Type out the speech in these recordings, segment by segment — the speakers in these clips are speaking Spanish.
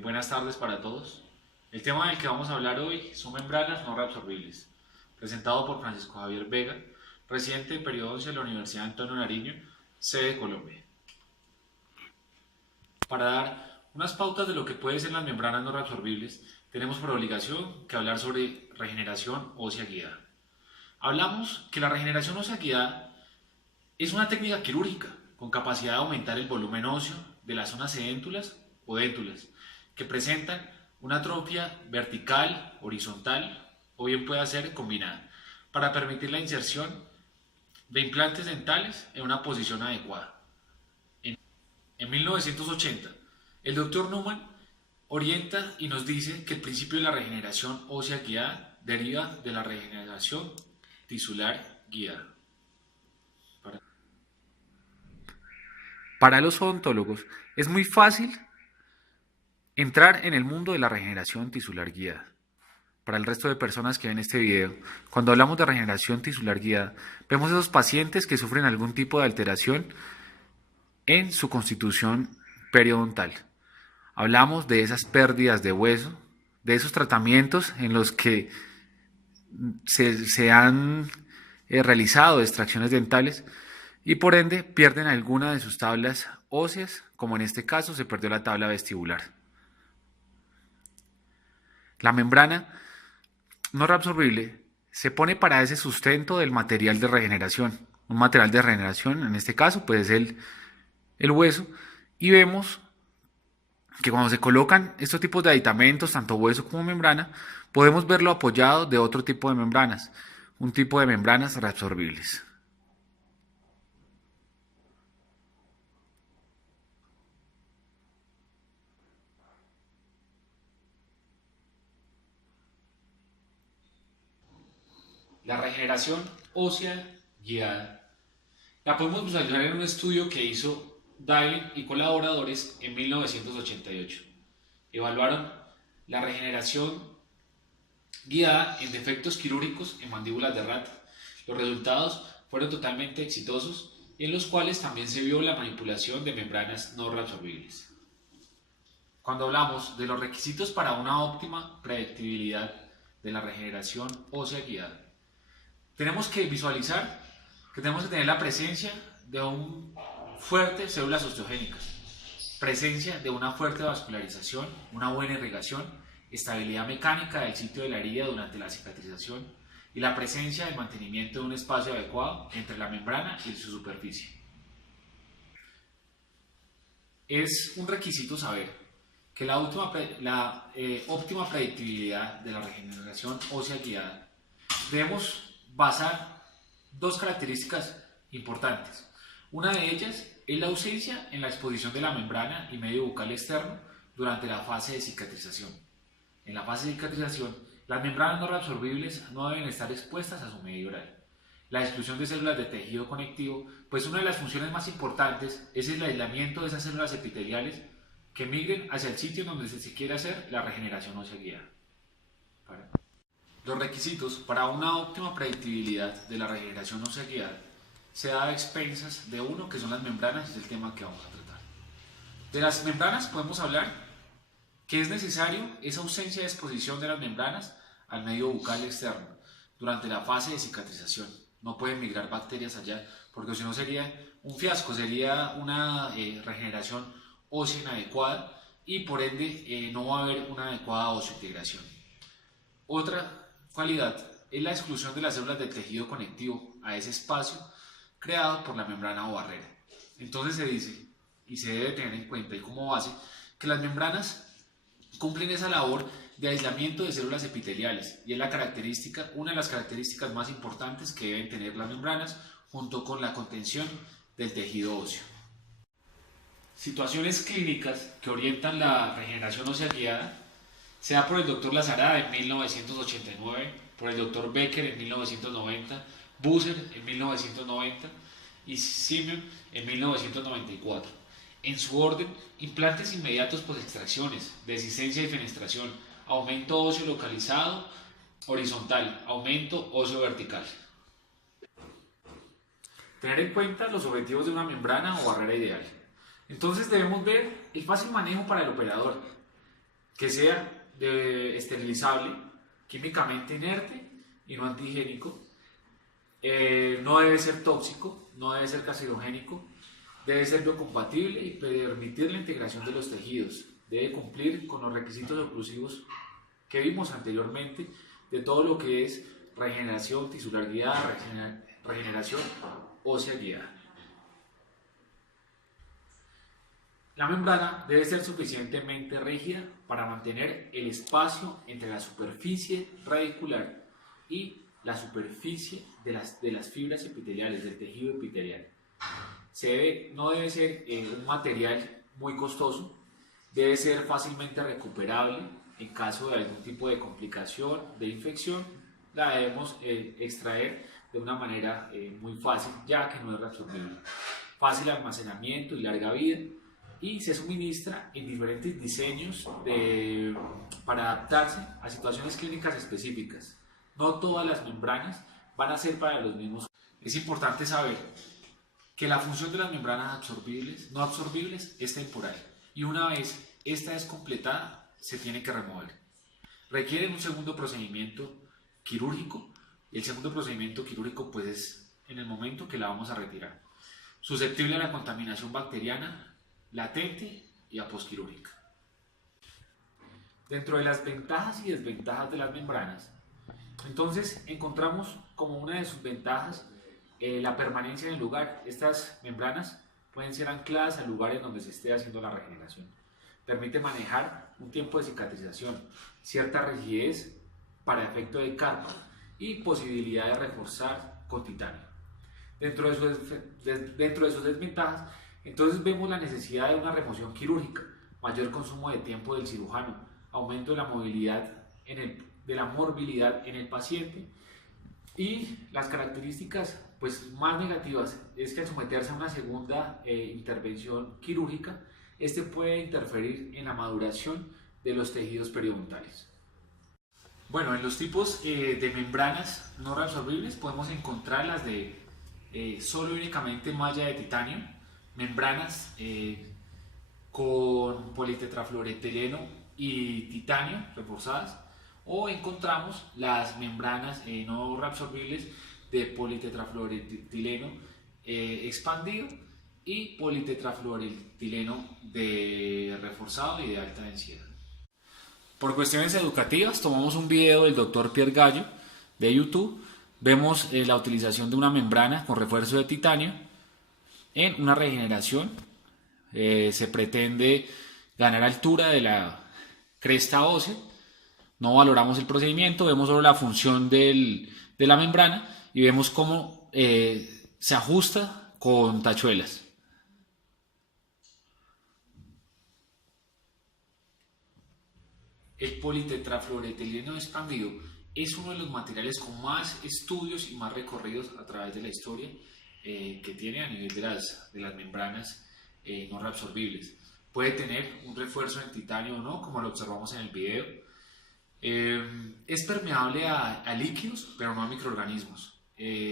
Buenas tardes para todos. El tema del que vamos a hablar hoy son membranas no reabsorbibles, presentado por Francisco Javier Vega, residente de periodo 11 de la Universidad Antonio Nariño, sede de Colombia. Para dar unas pautas de lo que pueden ser las membranas no reabsorbibles, tenemos por obligación que hablar sobre regeneración ósea guiada. Hablamos que la regeneración ósea guiada es una técnica quirúrgica con capacidad de aumentar el volumen óseo de las zonas sedéntulas o déntulas que presentan una atrofia vertical, horizontal o bien puede ser combinada para permitir la inserción de implantes dentales en una posición adecuada. En 1980, el Dr. Newman orienta y nos dice que el principio de la regeneración ósea guiada deriva de la regeneración tisular guiada. Para los odontólogos es muy fácil entrar en el mundo de la regeneración tisular guiada. Para el resto de personas que ven este video, cuando hablamos de regeneración tisular guiada, vemos esos pacientes que sufren algún tipo de alteración en su constitución periodontal. Hablamos de esas pérdidas de hueso, de esos tratamientos en los que se han realizado extracciones dentales y por ende pierden alguna de sus tablas óseas, como en este caso se perdió la tabla vestibular. La membrana no reabsorbible se pone para ese sustento del material de regeneración. Un material de regeneración, en este caso, pues es el hueso, y vemos que cuando se colocan estos tipos de aditamentos, tanto hueso como membrana, podemos verlo apoyado de otro tipo de membranas, un tipo de membranas reabsorbibles. La regeneración ósea guiada la podemos visualizar en un estudio que hizo Dahlen y colaboradores en 1988. Evaluaron la regeneración guiada en defectos quirúrgicos en mandíbulas de rata. Los resultados fueron totalmente exitosos y en los cuales también se vio la manipulación de membranas no reabsorbibles. Cuando hablamos de los requisitos para una óptima predictibilidad de la regeneración ósea guiada, tenemos que visualizar que tenemos que tener la presencia de un fuerte células osteogénicas, presencia de una fuerte vascularización, una buena irrigación, estabilidad mecánica del sitio de la herida durante la cicatrización y la presencia del mantenimiento de un espacio adecuado entre la membrana y su superficie. Es un requisito saber que la óptima predictibilidad de la regeneración ósea guiada debemos basar dos características importantes. Una de ellas es la ausencia en la exposición de la membrana y medio bucal externo durante la fase de cicatrización. En la fase de cicatrización, las membranas no reabsorbibles no deben estar expuestas a su medio oral. La exclusión de células de tejido conectivo, pues una de las funciones más importantes es el aislamiento de esas células epiteliales que migren hacia el sitio donde se quiere hacer la regeneración ósea guiada. Los requisitos para una óptima predictibilidad de la regeneración ósea guiada se da a expensas de uno que son las membranas, y es el tema que vamos a tratar. De las membranas podemos hablar que es necesario esa ausencia de exposición de las membranas al medio bucal externo durante la fase de cicatrización. No pueden migrar bacterias allá porque si no sería un fiasco, sería una regeneración ósea inadecuada y por ende no va a haber una adecuada osseointegración. Otra cualidad es la exclusión de las células del tejido conectivo a ese espacio creado por la membrana o barrera. Entonces se dice, y se debe tener en cuenta y como base, que las membranas cumplen esa labor de aislamiento de células epiteliales y es una de las características más importantes que deben tener las membranas junto con la contención del tejido óseo. Situaciones clínicas que orientan la regeneración ósea guiada se da por el Dr. Lazarada en 1989, por el Dr. Becker en 1990, Busser en 1990 y Simeon en 1994. En su orden, implantes inmediatos post-extracciones, desistencia y fenestración, aumento óseo localizado, horizontal, aumento óseo vertical. Tener en cuenta los objetivos de una membrana o barrera ideal. Entonces debemos ver el fácil manejo para el operador. que sea esterilizable, químicamente inerte y no antigénico. No debe ser tóxico, no debe ser carcinogénico, debe ser biocompatible y permitir la integración de los tejidos. Debe cumplir con los requisitos oclusivos que vimos anteriormente de todo lo que es regeneración tisular guiada, regeneración ósea guiada. La membrana debe ser suficientemente rígida para mantener el espacio entre la superficie radicular y la superficie de las fibras epiteliales, del tejido epitelial. No debe ser un material muy costoso, debe ser fácilmente recuperable en caso de algún tipo de complicación, de infección. La debemos extraer de una manera muy fácil, ya que no es reabsorbible. Fácil almacenamiento y larga vida, y se suministra en diferentes diseños para adaptarse a situaciones clínicas específicas. No todas las membranas van a ser para los mismos. Es importante saber que la función de las membranas no absorbibles es temporal, y una vez esta es completada se tiene que remover. Requieren un segundo procedimiento quirúrgico, y el segundo procedimiento quirúrgico pues es en el momento que la vamos a retirar. Susceptible a la contaminación bacteriana latente y a posquirúrgica. Dentro de las ventajas y desventajas de las membranas, entonces encontramos como una de sus ventajas la permanencia en el lugar. Estas membranas pueden ser ancladas al lugar en donde se esté haciendo la regeneración. Permite manejar un tiempo de cicatrización, cierta rigidez para efecto de carpa y posibilidad de reforzar con titanio. Dentro de sus desventajas, entonces vemos la necesidad de una remoción quirúrgica, mayor consumo de tiempo del cirujano, aumento de la movilidad de la morbilidad en el paciente, y las características pues más negativas es que al someterse a una segunda intervención quirúrgica, este puede interferir en la maduración de los tejidos periodontales. Bueno, en los tipos de membranas no reabsorbibles podemos encontrar las de solo y únicamente malla de titanio, membranas con politetrafluoretileno y titanio reforzadas, o encontramos las membranas no reabsorbibles de politetrafluoretileno expandido y politetrafluoretileno reforzado y de alta densidad. Por cuestiones educativas tomamos un video del Dr. Pierre Gallo de YouTube. Vemos la utilización de una membrana con refuerzo de titanio en una regeneración. Se pretende ganar altura de la cresta ósea. No valoramos el procedimiento, vemos solo la función de la membrana y vemos cómo se ajusta con tachuelas. El politetrafluoretileno expandido es uno de los materiales con más estudios y más recorridos a través de la historia que tiene a nivel de las membranas no reabsorbibles. Puede tener un refuerzo en titanio o no, como lo observamos en el video. Es permeable a líquidos, pero no a microorganismos.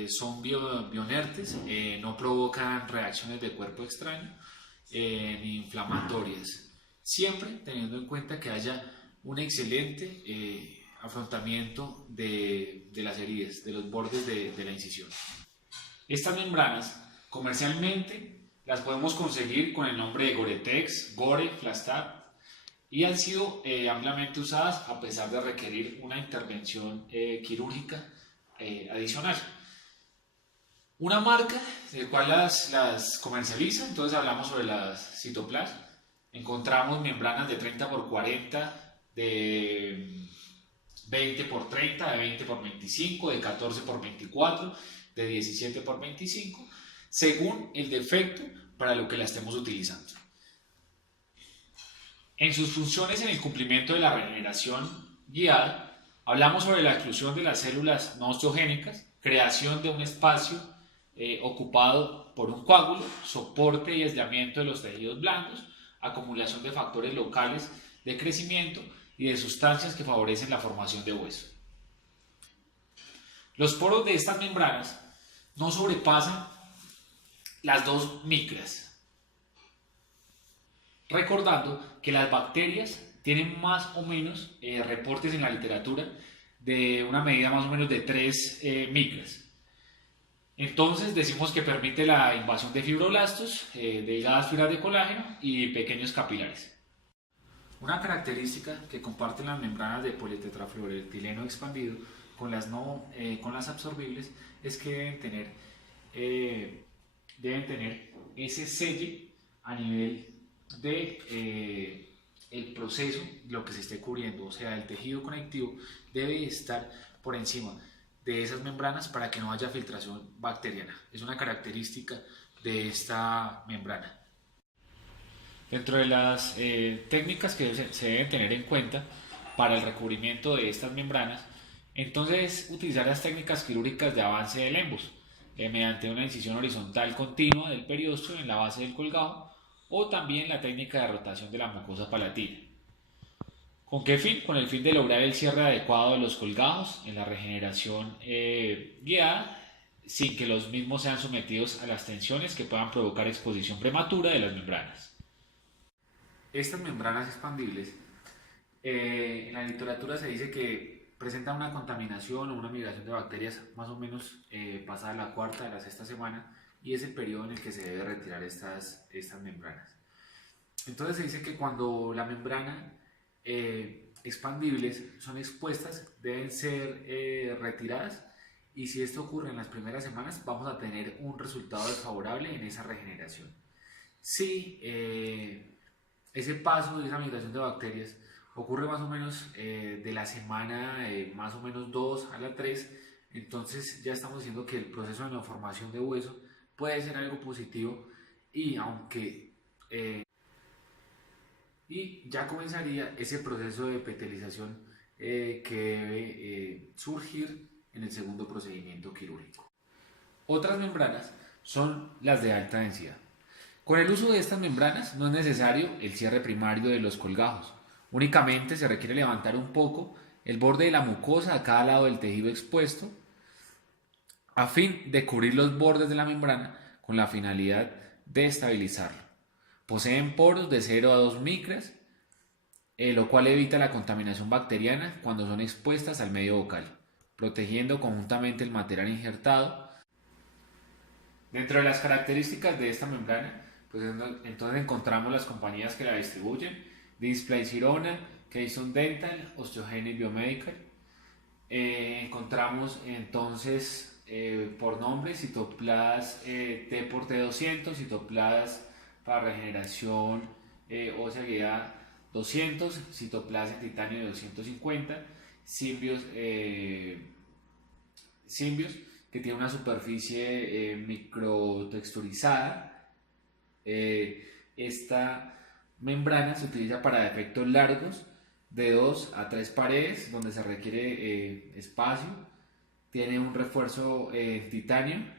Son bioinertes, no provocan reacciones de cuerpo extraño ni inflamatorias. Siempre teniendo en cuenta que haya un excelente afrontamiento de las heridas, de los bordes de la incisión. Estas membranas comercialmente las podemos conseguir con el nombre de Gore-Tex, Gore, Plastar, y han sido ampliamente usadas a pesar de requerir una intervención quirúrgica adicional. Una marca del cual las comercializa, entonces hablamos sobre las Cytoplas. Encontramos membranas de 30x40, de 20x30, de 20x25, de 14x24, de 17x25, según el defecto para lo que la estemos utilizando. En sus funciones en el cumplimiento de la regeneración guiada, hablamos sobre la exclusión de las células no osteogénicas, creación de un espacio ocupado por un coágulo, soporte y aislamiento de los tejidos blandos, acumulación de factores locales de crecimiento y de sustancias que favorecen la formación de hueso. Los poros de estas membranas no sobrepasan las 2 micras, recordando que las bacterias tienen más o menos reportes en la literatura de una medida más o menos de 3 micras. Entonces decimos que permite la invasión de fibroblastos, delgadas fibras de colágeno y pequeños capilares. Una característica que comparten las membranas de politetrafluoroetileno expandido con las, con las absorbibles es que deben tener ese selle a nivel de el proceso, lo que se esté cubriendo, o sea, el tejido conectivo debe estar por encima de esas membranas para que no haya filtración bacteriana. Es una característica de esta membrana. Dentro de las técnicas que se deben tener en cuenta para el recubrimiento de estas membranas, entonces utilizar las técnicas quirúrgicas de avance del embus, mediante una incisión horizontal continua del periósteo en la base del colgajo, o también la técnica de rotación de la mucosa palatina. ¿Con qué fin? Con el fin de lograr el cierre adecuado de los colgajos en la regeneración guiada, sin que los mismos sean sometidos a las tensiones que puedan provocar exposición prematura de las membranas. Estas membranas expandibles, en la literatura se dice que presentan una contaminación o una migración de bacterias más o menos pasada la cuarta a la sexta semana, y es el periodo en el que se debe retirar estas membranas. Entonces se dice que cuando la membrana expandibles son expuestas, deben ser retiradas, y si esto ocurre en las primeras semanas vamos a tener un resultado desfavorable en esa regeneración. Si ese paso de esa migración de bacterias ocurre más o menos de la semana más o menos 2 a la 3, entonces ya estamos diciendo que el proceso de neoformación de hueso puede ser algo positivo, y y ya comenzaría ese proceso de epitelización que debe surgir en el segundo procedimiento quirúrgico. Otras membranas son las de alta densidad. Con el uso de estas membranas no es necesario el cierre primario de los colgajos. Únicamente se requiere levantar un poco el borde de la mucosa a cada lado del tejido expuesto, a fin de cubrir los bordes de la membrana con la finalidad de estabilizarlo. Poseen poros de 0 a 2 micras, lo cual evita la contaminación bacteriana cuando son expuestas al medio vocal, protegiendo conjuntamente el material injertado. Dentro de las características de esta membrana, pues entonces encontramos las compañías que la distribuyen: Display Sirona, Keystone Dental, Osteogenics Biomedical. Encontramos entonces por nombre Cytoplas T por T200, Cytoplas para regeneración ósea guiada 200, Cytoplas en titanio de 250, Symbios, que tiene una superficie microtexturizada. Esta membrana se utiliza para defectos largos de 2 a 3 paredes donde se requiere espacio. Tiene un refuerzo titanio.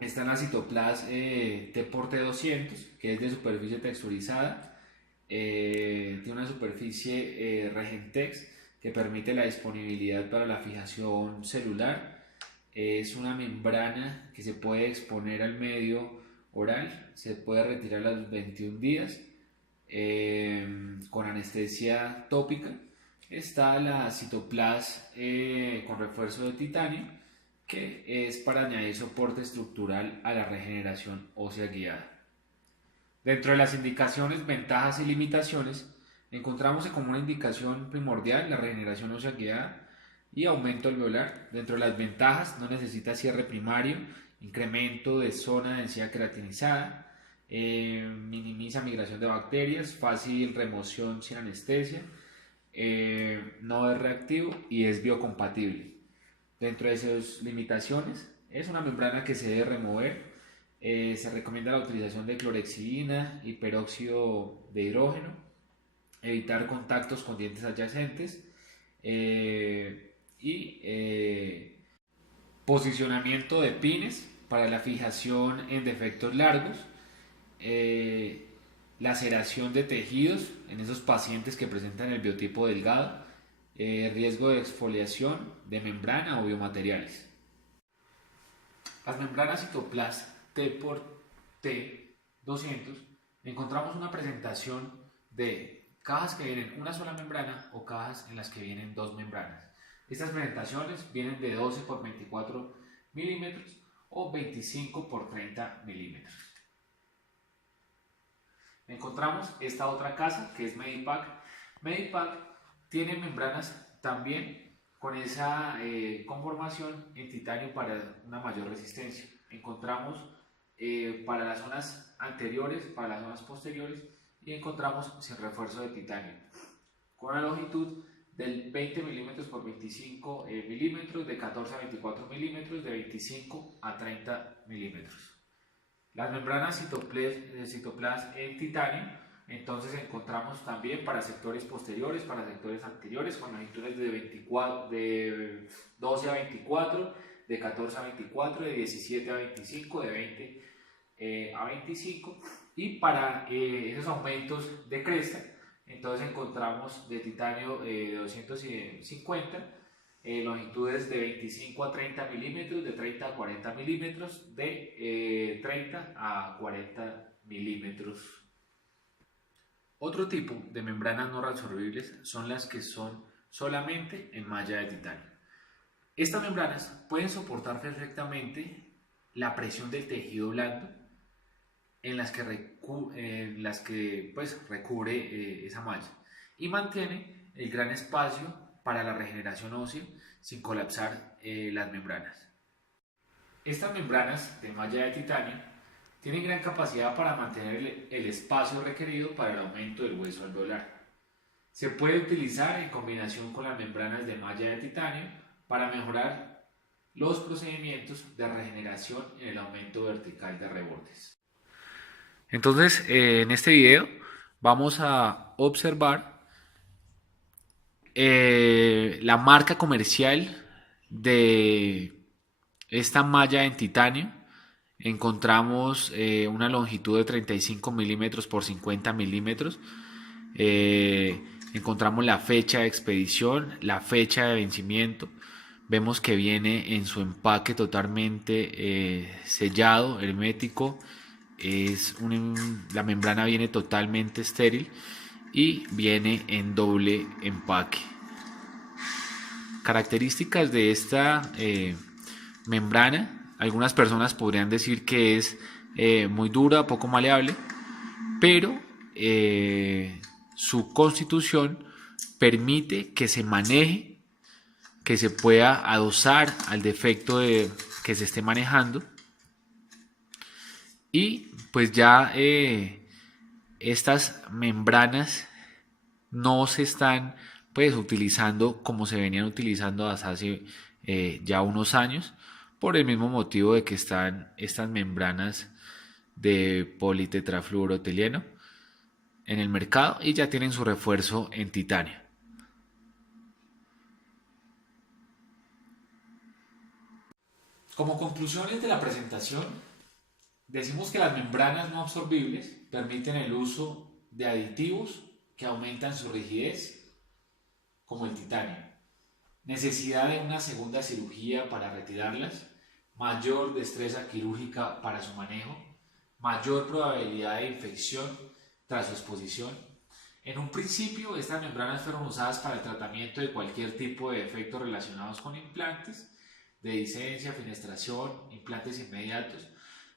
Está en la Cytoplas T por T200, que es de superficie texturizada. Tiene una superficie Regentex que permite la disponibilidad para la fijación celular. Es una membrana que se puede exponer al medio oral, se puede retirar a los 21 días con anestesia tópica. Está la Cytoplas con refuerzo de titanio, que es para añadir soporte estructural a la regeneración ósea guiada. Dentro de las indicaciones, ventajas y limitaciones, encontramos como una indicación primordial la regeneración ósea guiada y aumento alveolar. Dentro de las ventajas, no necesita cierre primario, incremento de zona de densidad queratinizada, minimiza migración de bacterias, fácil remoción sin anestesia, no es reactivo y es biocompatible. Dentro de sus limitaciones, es una membrana que se debe remover. Se recomienda la utilización de clorhexidina y peróxido de hidrógeno, evitar contactos con dientes adyacentes y posicionamiento de pines para la fijación en defectos largos, laceración de tejidos en esos pacientes que presentan el biotipo delgado, riesgo de exfoliación de membrana o biomateriales. Las membranas Cytoplas T por T200 encontramos una presentación de cajas que vienen una sola membrana o cajas en las que vienen dos membranas. Estas presentaciones vienen de 12 por 24 milímetros o 25 por 30 milímetros. Encontramos esta otra casa que es Medipack. Medipack tiene membranas también con esa conformación en titanio para una mayor resistencia. Encontramos para las zonas anteriores, para las zonas posteriores, y encontramos sin refuerzo de titanio con una longitud del 20 milímetros por 25 milímetros, de 14 a 24 milímetros, de 25 a 30 milímetros. Las membranas Citoplas en titanio, entonces encontramos también para sectores posteriores, para sectores anteriores, con longitudes de 12 a 24, de 14 a 24, de 17 a 25, de 20 a 25, y para esos aumentos de cresta, entonces encontramos de titanio 250, longitudes de 25 a 30 milímetros, de 30 a 40 milímetros, de 30 a 40 milímetros. Otro tipo de membranas no reabsorbibles son las que son solamente en malla de titanio. Estas membranas pueden soportar perfectamente la presión del tejido blando en las que recubre esa malla y mantiene el gran espacio para la regeneración ósea sin colapsar las membranas. Estas membranas de malla de titanio tienen gran capacidad para mantener el espacio requerido para el aumento del hueso alveolar. Se puede utilizar en combinación con las membranas de malla de titanio para mejorar los procedimientos de regeneración en el aumento vertical de rebordes. Entonces, en este video vamos a observar la marca comercial de esta malla en titanio. Encontramos una longitud de 35 milímetros por 50 milímetros. Encontramos la fecha de expedición, la fecha de vencimiento. Vemos que viene en su empaque totalmente sellado, hermético. La membrana viene totalmente estéril y viene en doble empaque. Características de esta membrana: algunas personas podrían decir que es muy dura, poco maleable, pero su constitución permite que se maneje, que se pueda adosar al defecto que se esté manejando. Y pues ya estas membranas no se están pues utilizando como se venían utilizando hasta hace ya unos años, por el mismo motivo de que están estas membranas de politetrafluoroetileno en el mercado y ya tienen su refuerzo en titanio. Como conclusiones de la presentación, decimos que las membranas no absorbibles permiten el uso de aditivos que aumentan su rigidez, como el titanio, necesidad de una segunda cirugía para retirarlas, mayor destreza quirúrgica para su manejo, mayor probabilidad de infección tras su exposición. En un principio, estas membranas fueron usadas para el tratamiento de cualquier tipo de defectos relacionados con implantes, de discencia, fenestración, implantes inmediatos,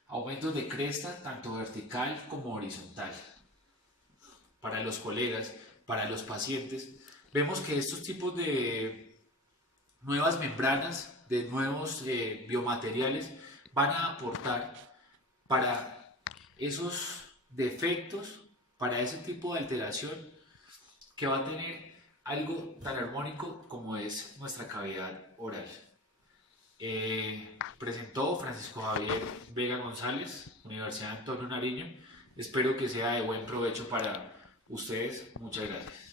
aumentos de cresta tanto vertical como horizontal. Para los colegas, para los pacientes, vemos que estos tipos de nuevas membranas, de nuevos biomateriales, van a aportar para esos defectos, para ese tipo de alteración que va a tener algo tan armónico como es nuestra cavidad oral. Presentó Francisco Javier Vega González, Universidad Antonio Nariño. Espero que sea de buen provecho para ustedes. Muchas gracias.